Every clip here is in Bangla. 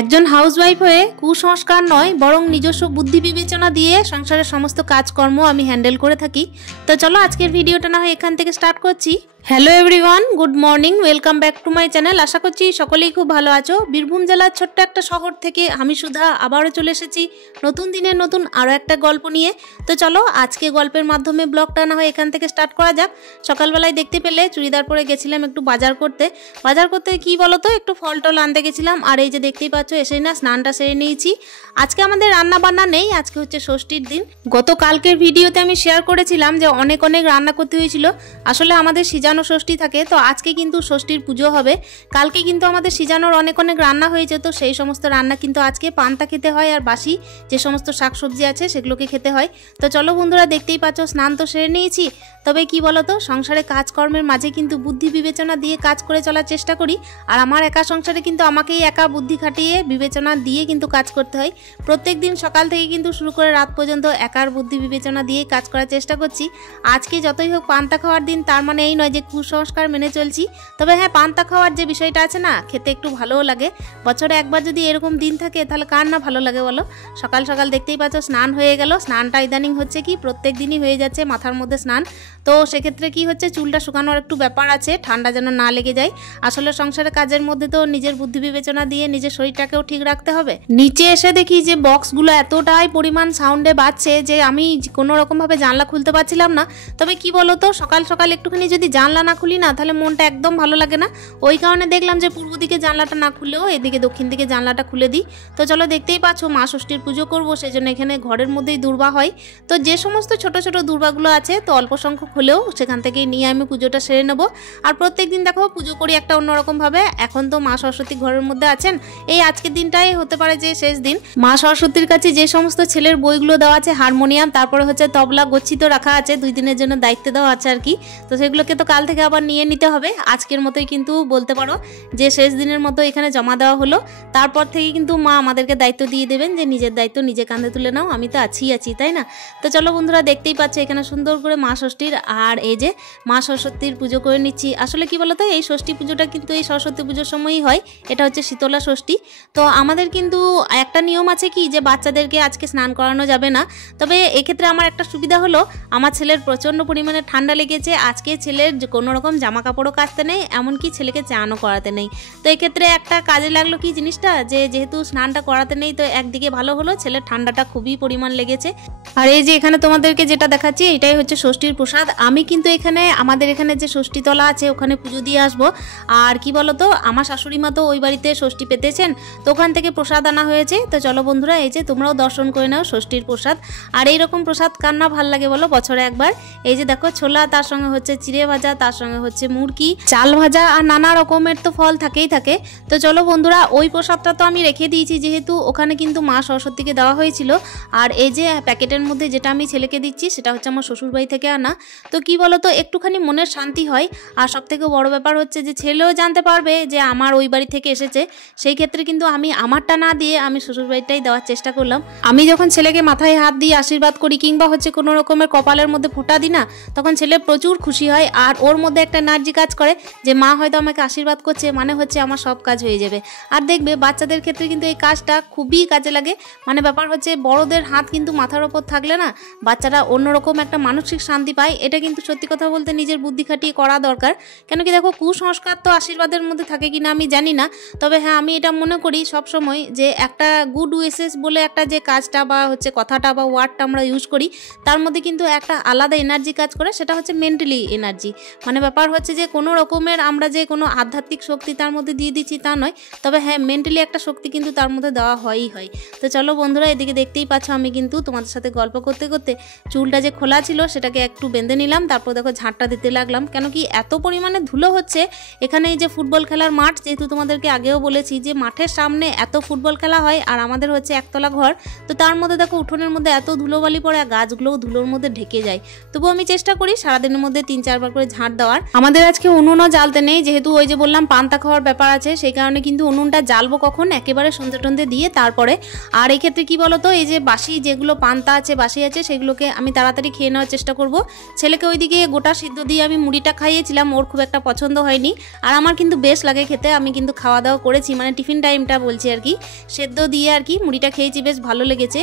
একজন হাউসওয়াইফ হয়ে কুসংস্কার নয় বরং নিজস্ব বুদ্ধি বিবেচনা দিয়ে সংসারের সমস্ত কাজকর্ম আমি হ্যান্ডেল করে থাকি। তো চলো আজকের ভিডিওটা না হয় এখান থেকে স্টার্ট করছি। Hello everyone, good morning, welcome back to my channel. আশা করছি সকলেই খুব ভালো আছো। বীরভূম জেলার ছোট্ট একটা শহর থেকে আমি সুধা আবারও চলে এসেছি নতুন দিনের নতুন আরও একটা গল্প নিয়ে। তো চলো আজকে গল্পের মাধ্যমে ব্লগটা না হয় এখান থেকে স্টার্ট করা যাক। সকালবেলায় দেখতে পেলে চুড়িদার পরে গেছিলাম একটু বাজার করতে কি বলো তো, একটু ফল টল আনতে গেছিলাম। আর এই যে দেখতেই পাচ্ছ এসেই না স্নানটা সেরে নিয়েছি। আজকে আমাদের রান্না বান্না নেই, আজকে হচ্ছে ষষ্ঠীর দিন। গতকালকের ভিডিওতে আমি শেয়ার করেছিলাম যে অনেক রান্না করতে হয়েছিল। আসলে আমাদের সিজানো ষষ্ঠী থাকে, তো আজকে কিন্তু ষষ্ঠীর পুজো হবে। কালকে কিন্তু আমাদের সিজানোর অনেক রান্না হয়েছে, তো সেই সমস্ত রান্না কিন্তু আজকে পান্তা খেতে হয় আর বাসি যে সমস্ত শাকসবজি আছে সেগুলোকে খেতে হয়। তো চলো বন্ধুরা, দেখতেই পাচ্ছ স্নান তো সেরে নিয়েছি। তবে কি বলতো, সংসারে কাজকর্মের মাঝে কিন্তু বুদ্ধি বিবেচনা দিয়ে কাজ করে চলার চেষ্টা করি। আর আমার একা সংসারে কিন্তু আমাকেই একা বুদ্ধি খাটিয়ে বিবেচনা দিয়ে কিন্তু কাজ করতে হয়। প্রত্যেক দিন সকাল থেকে কিন্তু শুরু করে রাত পর্যন্ত একার বুদ্ধি বিবেচনা দিয়ে কাজ করার চেষ্টা করছি। আজকে যতই হোক পান্তা খাওয়ার দিন, তার মানে এই নয় যে কুসংস্কার মেনে চলছি। তবে হ্যাঁ, পান্তা খাওয়ার যে বিষয়টা আছে না, খেতে একটু ভালোও লাগে। বছরে একবার যদি এরকম দিন থাকে তাহলে কার না ভালো লাগে বলো। সকাল সকাল দেখতেই পাচ্ছ স্নান হয়ে গেল। স্নানটা ইদানিং হচ্ছে কি প্রত্যেক দিনই হয়ে যাচ্ছে মাথার মধ্যে স্নান। তো সেক্ষেত্রে কি হচ্ছে, চুলটা শুকানোর একটু ব্যাপার আছে, ঠান্ডা যেন না লেগে যায়। আসলে সংসারের কাজের মধ্যে তো নিজের বুদ্ধি বিবেচনা দিয়ে নিজের শরীরটাকেও ঠিক রাখতে হবে। নিচে এসে দেখি যে বক্সগুলো এতটাই পরিমাণ সাউন্ডে বাজছে যে আমি কোনো রকমভাবে জানলা খুলতে পারছিলাম না। তবে কি বলতো, সকাল সকাল একটুখানি যদি জানলা না খুলি না তাহলে মনটা একদম ভালো লাগে না। ওই কারণে দেখলাম যে পূর্ব দিকে জানলাটা না খুলেও এদিকে দক্ষিণ দিকে জানলাটা খুলে দিই। তো চলো দেখতেই পাচ্ছ মা ষষ্ঠীর পুজো করবো, সেই জন্য এখানে ঘরের মধ্যেই দূর্বা হয়। তো যে সমস্ত ছোট ছোট দূর্বাগুলো আছে, তো অল্প সংখ্যক হলেও সেখান থেকে নিয়ে আমি পুজোটা সেরে নেবো। আর প্রত্যেক দিন দেখো পুজো করি একটা অন্যরকম ভাবে। এখন তো মা সরস্বতী ঘরের মধ্যে আছেন, এই আজকের দিনটাই হতে পারে যে শেষ দিন। মা সরস্বতীর কাছে যে সমস্ত ছেলের বইগুলো দেওয়া আছে, হারমোনিয়াম, তারপরে হচ্ছে তবলা গচ্ছিত রাখা আছে, 2 দিনের জন্য দায়িত্ব দেওয়া আছে আর কি। তো সেগুলোকে তো কাল থেকে আবার নিয়ে নিতে হবে। আজকের মতোই কিন্তু বলতে পারো যে শেষ দিনের মতো এখানে জমা দেওয়া হলো। তারপর থেকে কিন্তু মা আমাদেরকে দায়িত্ব দিয়ে দেবেন যে নিজের দায়িত্ব নিজে কাঁধে তুলে নাও, আমি তো আছি, তাই না? তো চলো বন্ধুরা, দেখতেই পাচ্ছ এখানে সুন্দর করে মা ষষ্ঠীর আর এই যে মা সরস্বতীর পুজো করে নিচ্ছি। আসলে কি বলতো, এই ষষ্ঠী পুজোটা কিন্তু এই সরস্বতী পুজোর সময়ই হয়। এটা হচ্ছে শীতলা ষষ্ঠী। তো আমাদের কিন্তু একটা নিয়ম আছে কি, যে বাচ্চাদেরকে আজকে স্নান করানো যাবে না। তবে এক্ষেত্রে আমার একটা সুবিধা হলো, আমার ছেলের প্রচণ্ড পরিমাণে ঠান্ডা লেগেছে। আজকে ছেলের কোনো রকম জামা কাপড়ও কাচতে নেই, এমনকি ছেলেকে চানও করাতে নেই। তো এক্ষেত্রে একটা কাজে লাগলো কি জিনিসটা, যে যেহেতু স্নানটা করাতে নেই, তো একদিকে ভালো হলো, ছেলের ঠান্ডাটা খুবই পরিমাণ লেগেছে। আর এই যে এখানে তোমাদেরকে যেটা দেখাচ্ছি, এটাই হচ্ছে ষষ্ঠীর প্রসাদ। আমি কিন্তু এখানে আমাদের এখানে যে ষষ্ঠীতলা আছে ওখানে পুজো দিয়ে আসবো। আর কি বলতো, আমার শাশুড়ি মা তো ওই বাড়িতে ষষ্ঠী পেতেছেন, তো ওখান থেকে প্রসাদ আনা হয়েছে। তো চলো বন্ধুরা, এই যে তোমরাও দর্শন করে নাও ষষ্ঠীর প্রসাদ। আর এইরকম প্রসাদ কার না ভাল লাগে বলো, বছরে একবার। এই যে দেখো ছোলা, তার সঙ্গে হচ্ছে চিড়ে ভাজা, তার সঙ্গে হচ্ছে মুরগি, চাল ভাজা, আর নানা রকমের তো ফল থাকেই থাকে। তো চলো বন্ধুরা, ওই প্রসাদটা তো আমি রেখে দিয়েছি, যেহেতু ওখানে কিন্তু মা সরস্বতীকে দেওয়া হয়েছিল। আর এই যে প্যাকেটের মধ্যে যেটা আমি ছেলেকে দিচ্ছি, সেটা হচ্ছে আমার শ্বশুরবাড়ি থেকে আনা। তো কি বলতো, একটুখানি মনের শান্তি হয়। আর সব থেকে বড় ব্যাপার হচ্ছে যে ছেলেও জানতে পারবে যে আমার ওই বাড়ি থেকে এসেছে। সেই ক্ষেত্রে কিন্তু আমি আমারটা না দিয়ে আমি শ্বশুরবাড়িটাই দেওয়ার চেষ্টা করলাম। আমি যখন ছেলেকে মাথায় হাত দিয়ে আশীর্বাদ করি, কিংবা হচ্ছে কোনো রকমের কপালের মধ্যে ফোঁটা দিই না, তখন ছেলে প্রচুর খুশি হয়। আর ওর মধ্যে একটা এনার্জি কাজ করে যে মা হয়তো আমাকে আশীর্বাদ করছে, মানে হচ্ছে আমার সব কাজ হয়ে যাবে। আর দেখবে বাচ্চাদের ক্ষেত্রে কিন্তু এই কাজটা খুবই কাজে লাগে। মানে ব্যাপার হচ্ছে, বড়দের হাত কিন্তু মাথার ওপর থাকলে না, বাচ্চারা অন্যরকম একটা মানসিক শান্তি পায়। এটা কিন্তু সত্যি কথা বলতে নিজের বুদ্ধি খাটিয়ে করা দরকার। কেন কি দেখো, কুসংস্কার তো আশীর্বাদের মধ্যে থাকে কিনা আমি জানি না। তবে হ্যাঁ, আমি এটা মনে করি সবসময় যে একটা গুড উইশেস বলে একটা যে কাজটা বা হচ্ছে কথাটা বা ওয়ার্ডটা আমরা ইউজ করি, তার মধ্যে কিন্তু একটা আলাদা এনার্জি কাজ করে। সেটা হচ্ছে মেন্টালি এনার্জি। মানে ব্যাপার হচ্ছে যে কোনো রকমের আমরা যে কোনো আধ্যাত্মিক শক্তি তার মধ্যে দিয়ে দিচ্ছি তা নয়। তবে হ্যাঁ, মেন্টালি একটা শক্তি কিন্তু তার মধ্যে দেওয়া হয়ই হয়। তো চলো বন্ধুরা, এদিকে দেখতেই পাচ্ছ আমি কিন্তু তোমাদের সাথে গল্প করতে করতে চুলটা যে খোলা ছিল সেটাকে একটু বেঁধে নিলাম। তারপর দেখো ঝাঁটটা দিতে লাগলাম। কেন কি এত পরিমাণে ধুলো হচ্ছে এখানে। এই যে ফুটবল খেলার মাঠ, যেহেতু তোমাদেরকে আগেও বলেছি যে মাঠের সামনে এত ফুটবল খেলা হয়, আর আমাদের হচ্ছে একতলা ঘর। তো তার মধ্যে দেখো উঠোনের মধ্যে এত ধুলোবালি পড়ে, আর গাছগুলোও ধুলোর মধ্যে ঢেকে যায়। তবু আমি চেষ্টা করি সারাদিনের মধ্যে 3-4 বার করে ঝাঁট দেওয়ার। আমাদের আজকে উনুনও জ্বালতে নেই, যেহেতু ওই যে বললাম পান্তা খাওয়ার ব্যাপার আছে, সেই কারণে কিন্তু উনুনটা জ্বালবো কখন একেবারে সন্ধে টন্ধে দিয়ে তারপরে। আর এই ক্ষেত্রে কি বলতো, এই যে বাসি যেগুলো পান্তা আছে বাসি আছে সেগুলোকে আমি তাড়াতাড়ি খেয়ে নেওয়ার চেষ্টা করব। ছেলেকে ওইদিকে গোটা সিদ্ধ দিয়ে আমি মুড়িটা খাইয়েছিলাম, ওর খুব একটা পছন্দ হয়নি, আর আমার কিন্তু বেশ লাগে খেতে। আমি কিন্তু খাওয়া দাওয়া করেছি, মানে টিফিন টাইমটা বলছি আর কি, সেদ্ধ দিয়ে আর কি মুড়িটা খেয়েছি, বেশ ভালো লেগেছে।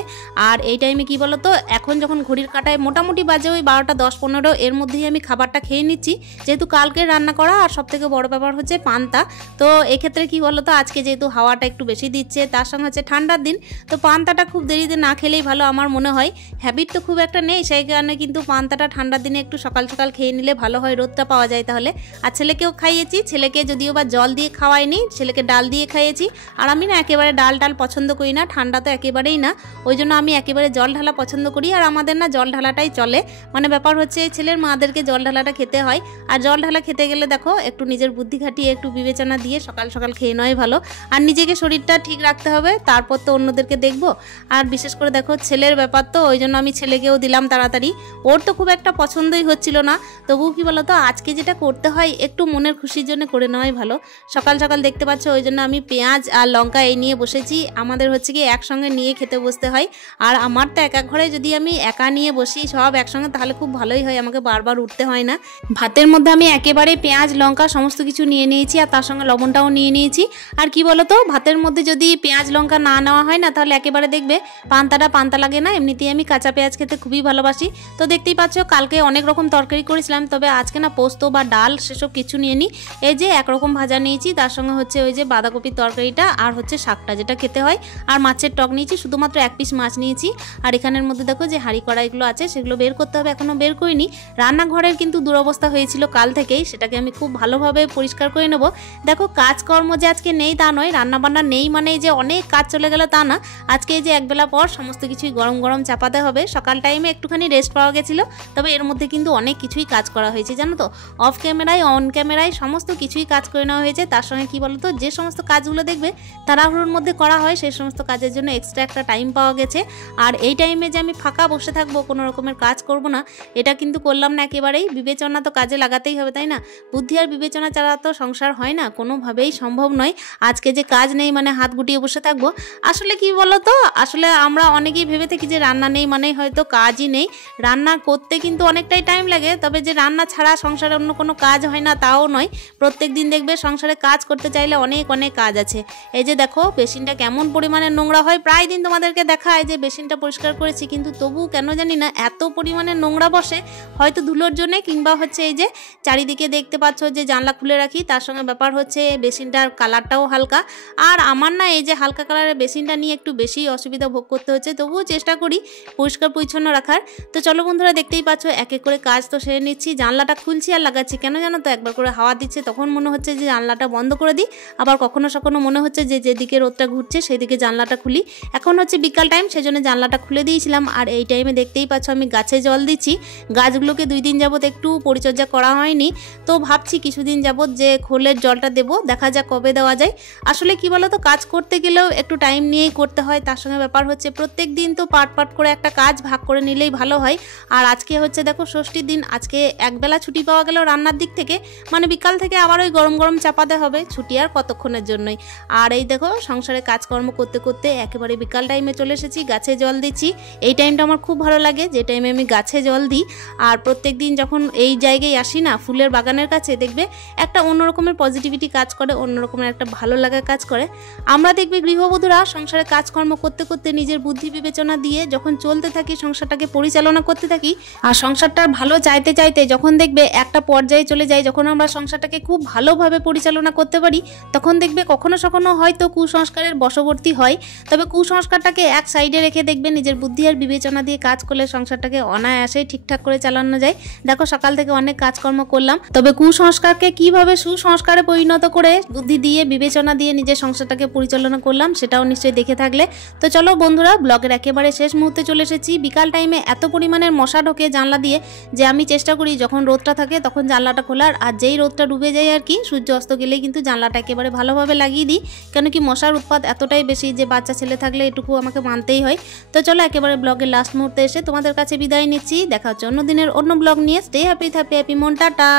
আর এই টাইমে কি বলতো, এখন যখন ঘড়ির কাঁটায় মোটামুটি বাজে ওই 12টা 10-15, এর মধ্যেই আমি খাবারটা খেয়ে নিচ্ছি, যেহেতু কালকে রান্না করা। আর সব থেকে বড় ব্যাপার হচ্ছে পান্তা। তো এক্ষেত্রে কি বলতো, আজকে যেহেতু হাওয়াটা একটু বেশি দিচ্ছে, তার সঙ্গে হচ্ছে ঠান্ডার দিন, তো পান্তাটা খুব দেরিতে না খেলেই ভালো আমার মনে হয়। হ্যাবিট তো খুব একটা নেই, সেই কারণে কিন্তু পান্তাটা ঠান্ডার দিনে একটু সকাল সকাল খেয়ে নিলে ভালো হয়, রোদটা পাওয়া যায় তাহলে। আর ছেলেকেও খাইয়েছি, ছেলেকে যদিও বা জল দিয়ে খাওয়াইনি, ছেলেকে ডাল দিয়ে খাইয়েছি। আর আমি না একেবারে ডাল পছন্দ করি না, ঠান্ডা তো একেবারেই না, ওই জন্য আমি একেবারে জল ঢালা পছন্দ করি। আর আমাদের না জল ঢালাটাই চলে, মানে ব্যাপার হচ্ছে ছেলের মাদেরকে জল ঢালাটা খেতে হয়। আর জল ঢালা খেতে গেলে দেখো একটু নিজের বুদ্ধি খাটিয়ে একটু বিবেচনা দিয়ে সকাল সকাল খেয়ে নেওয়াই ভালো। আর নিজেকে শরীরটা ঠিক রাখতে হবে, তারপর তো অন্যদেরকে দেখবো। আর বিশেষ করে দেখো ছেলের ব্যাপার তো, ওই জন্য আমি ছেলেকেও দিলাম তাড়াতাড়ি। ওর তো খুব একটা পছন্দই হচ্ছিল না, তবুও কি বলতো আজকে যেটা করতে হয় একটু মনের খুশির জন্য করে নেওয়াই ভালো। সকাল সকাল দেখতে পাচ্ছ, ওই জন্য আমি পেঁয়াজ আর লঙ্কা এই নিয়ে বসেছি। আমাদের হচ্ছে কি একসঙ্গে নিয়ে খেতে বসতে হয়, আর আমার তো এক ঘরে যদি আমি একা নিয়ে বসি সব একসঙ্গে, তাহলে খুব ভালোই হয়, আমাকে বারবার উঠতে হয় না। ভাতের মধ্যে আমি একেবারে পেঁয়াজ লঙ্কা সমস্ত কিছু নিয়ে নিয়েছি, আর তার সঙ্গে লবণটাও নিয়ে নিয়েছি। আর কি বলতো, ভাতের মধ্যে যদি পেঁয়াজ লঙ্কা না নেওয়া হয় না, তাহলে একেবারে দেখবে পান্তাটা পান্তা লাগে না। এমনিতেই আমি কাঁচা পেঁয়াজ খেতে খুবই ভালোবাসি। তো দেখতেই পাচ্ছ কালকে অনেক রকম তরকারি করেছিলাম, তবে আজকে না পোস্ত বা ডাল সেসব কিছু নিয়ে নিই। এই যে একরকম ভাজা নিয়েছি, তার সঙ্গে হচ্ছে ওই যে বাঁধাকপির তরকারিটা, আর হচ্ছে শাকটা যেটা খেতে হয়, আর মাছের টক নিয়েছি, শুধুমাত্র 1 পিস মাছ নিয়েছি। আর এখানের মধ্যে দেখো যে হাঁড়ি কড়াইগুলো আছে সেগুলো বের করতে হবে, এখনো বের করিনি। রান্নাঘরের কিন্তু দুরবস্থা হয়েছিল কাল থেকেই, সেটাকে আমি খুব ভালোভাবে পরিষ্কার করে নেব। দেখো কাজকর্ম যে আজকে নেই তা নয়, রান্নাবান্না নেই মানে যে অনেক কাজ চলে গেল তা না। আজকে যে একবেলা পর সমস্ত কিছুই গরম গরম চাপাতে হবে। সকাল টাইমে একটুখানি রেস্ট পাওয়া গেছিলো, তবে এর মধ্যে কিন্তু অনেক কিছুই কাজ করা হয়েছে জানো তো, অফ ক্যামেরায় অন ক্যামেরায় সমস্ত কিছুই কাজ করে নেওয়া হয়েছে। তার সঙ্গে কি বলতো, যে সমস্ত কাজগুলো দেখবে তাড়াহুড়োর মধ্যে করা হয়, সেই সমস্ত কাজের জন্য এক্সট্রা একটা টাইম পাওয়া গেছে। আর এই টাইমে যে আমি ফাঁকা বসে থাকবো, কোনো রকমের কাজ করব না, এটা কিন্তু করলাম না একেবারেই। বিবেচনা তো কাজে লাগাতেই হবে, তাই না? বুদ্ধি আর বিবেচনা ছাড়া তো সংসার হয় না, কোনোভাবেই সম্ভব নয়। আজকে যে কাজ নেই মানে হাত গুটিয়ে বসে থাকবো, আসলে কি বলতো, আসলে আমরা অনেকেই ভেবে থাকি যে রান্না নেই মানে হয়তো কাজই নেই। রান্না করতে কিন্তু অনেকটাই টাইম লাগে, তবে যে রান্না ছাড়া সংসারে অন্য কোনো কাজ হয় না তাও নয়। প্রত্যেক দিন দেখবে সংসারে কাজ করতে চাইলে অনেক অনেক কাজ আছে। এই যে দেখো বেসিনটা কেমন পরিমাণে নোংরা হয়, প্রায় দিন তোমাদেরকে দেখায় যে বেসিনটা পরিষ্কার করেছি, কিন্তু তবু কেন জানি না এত পরিমাণে নোংরা বসে, হয়তো ধুলোর জন্যে, কিংবা হচ্ছে এই যে চারিদিকে দেখতে পাচ্ছ যে জানলা খুলে রাখি, তার সঙ্গে ব্যাপার হচ্ছে বেসিনটার কালারটাও হালকা। আর আমার না এই যে হালকা কালারের বেসিনটা নিয়ে একটু বেশি অসুবিধা ভোগ করতে হচ্ছে, তবুও চেষ্টা করি পরিষ্কার পরিচ্ছন্ন রাখার। তো চলো বন্ধুরা, দেখতেই পাচ্ছ এক এক করে কাজ তো সেরে নিচ্ছি। জানলাটা খুলছি আর লাগাচ্ছি, কেন জানো তো, একবার করে হাওয়া দিচ্ছে তখন মনে হচ্ছে যে জানলাটা বন্ধ করে দিই, আবার কখনো সখনো মনে হচ্ছে যে যেদিকে রোদটা ঘুরছে সেদিকে জানলাটা খুলি। এখন হচ্ছে বিকাল টাইম, সেজন্য জানলাটা খুলে দিয়েছিলাম। আর এই টাইমে দেখতেই পাচ্ছ আমি গাছে জল দিচ্ছি। গাছগুলোকে 2 দিন যাবত একটু পরিচর্যা করা হয়নি, তো ভাবছি কিছুদিন যাবত যে খোলের জলটা দেবো, দেখা যাক কবে দেওয়া যায়। আসলে কি বলো তো, কাজ করতে গেলেও একটু টাইম নিয়েই করতে হয়। তার সঙ্গে ব্যাপার হচ্ছে প্রত্যেক দিন তো পাট করে একটা কাজ ভাগ করে নিলেই ভালো হয়। আর আজকে হচ্ছে দেখো ষষ্ঠীর দিন, আজকে একবেলা ছুটি পাওয়া গেল রান্নার দিক থেকে, মানে বিকাল থেকে আবার ওই গরম গরম চাপাতে হবে, ছুটি আর কতক্ষণের জন্যই। আর এই দেখো সংসারে কাজকর্ম করতে করতে একেবারে বিকাল টাইমে চলে এসেছি, গাছে জল দিচ্ছি। এই টাইমটা আমার খুব ভালো লাগে, যে টাইমে আমি গাছে জল দিই। আর প্রত্যেক দিন যখন এই জায়গায় আসি না, ফুলের বাগানের কাছে, দেখবে একটা অন্যরকমের পজিটিভিটি কাজ করে, অন্যরকমের একটা ভালো লাগা কাজ করে। আমরা দেখবে গৃহবধূরা সংসারে কাজকর্ম করতে করতে নিজের বুদ্ধি বিবেচনা দিয়ে যখন চলতে থাকি, সংসারটাকে পরিচালনা করতে থাকি, আর সংসারটার ভালো চাইতে চাইতে যখন দেখবে একটা পর্যায়ে চলে যায়, যখন আমরা সংসারটাকে খুব ভালোভাবে পরিচালনা করতে পারি, তখন দেখবে কখনো সখনো হয়তো কুসংস্কারের বশবর্তী হয়। তবে কুসংস্কারটাকে এক সাইডে রেখে দেখবে নিজের বুদ্ধি আর বিবেচনা দিয়ে কাজ করলে সংসারটাকে অনায়াসেই ঠিকঠাক করে চালানো যায়। দেখো সকাল থেকে অনেক কাজকর্ম করলাম, তবে কুসংস্কারকে কিভাবে সুসংস্কারে পরিণত করে বুদ্ধি দিয়ে বিবেচনা দিয়ে নিজের সংসারটাকে পরিচালনা করলাম, সেটাও নিশ্চয়ই দেখে থাকলে। তো চলো বন্ধুরা, ব্লগের একেবারে শেষ মুহূর্তে চলে এসেছি। বিকাল টাইমে এত পরিমাণের মশা ঢোকে জানলা দিয়ে, যে আমি চেষ্টা করি যখন রোদটা থাকে তখন জানলাটা খোলার, আর যেই রোদটা ডুবে যায় আর কি, সূর্য অস্ত গেলেই কিন্তু জানলাটা একেবারে ভালোভাবে লাগিয়ে দিই। কেন কি মশার উৎপাত এতটাই বেশি যে বাচ্চা ছেলে থাকলে এটুকু আমাকে মানতেই হয়। তো চলো একেবারে ব্লগের লাস্ট মুহূর্তে এসে তোমাদের কাছে বিদায় নিচ্ছি। দেখা হচ্ছে অন্য দিনের অন্য ব্লগ নিয়ে। Stay happy, happy. হ্যাপি মন, টাটা।